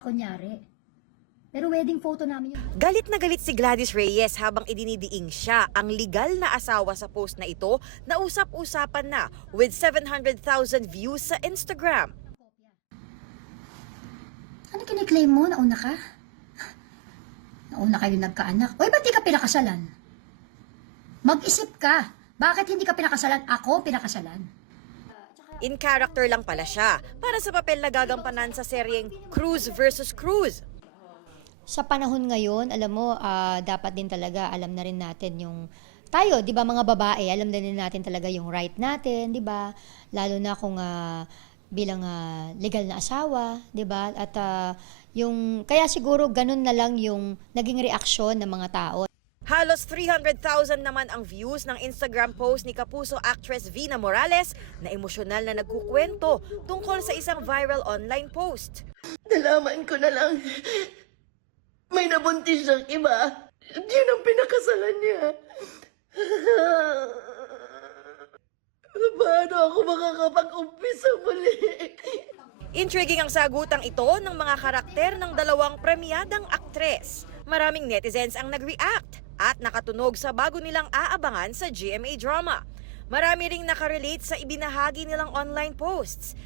Kunyari. Pero wedding photo namin yun. Galit na galit si Gladys Reyes habang idinidiing siya ang legal na asawa sa post na ito na usap-usapan na with 700,000 views sa Instagram. Ano kiniklaim mo? Nauna ka? Nauna kayo nagkaanak. Uy, ba't di ka pinakasalan? Mag-isip ka. Bakit hindi ka pinakasalan? Ako pinakasalan. In character lang pala siya para sa papel na gagampanan sa seryeng Cruz versus Cruz. Sa panahon ngayon, alam mo, dapat din talaga alam na rin natin yung tayo, 'di ba, mga babae, alam na rin natin talaga yung right natin, 'di ba? Lalo na kung bilang legal na asawa, 'di ba? At yung kaya siguro ganun na lang yung naging reaksyon ng mga tao. Halos 300,000 naman ang views ng Instagram post ni Kapuso actress Vina Morales na emosyonal na nagkukwento tungkol sa isang viral online post. Nalaman ko na lang, may nabuntis siyang iba. Yun ang pinakasalan niya. Paano ako makakapag-umpisa muli? Intriguing ang sagutang ito ng mga karakter ng dalawang premyadang aktres. Maraming netizens ang nag-react at nakatunog sa bago nilang aabangan sa GMA drama. Marami ring nakarelate sa ibinahagi nilang online posts.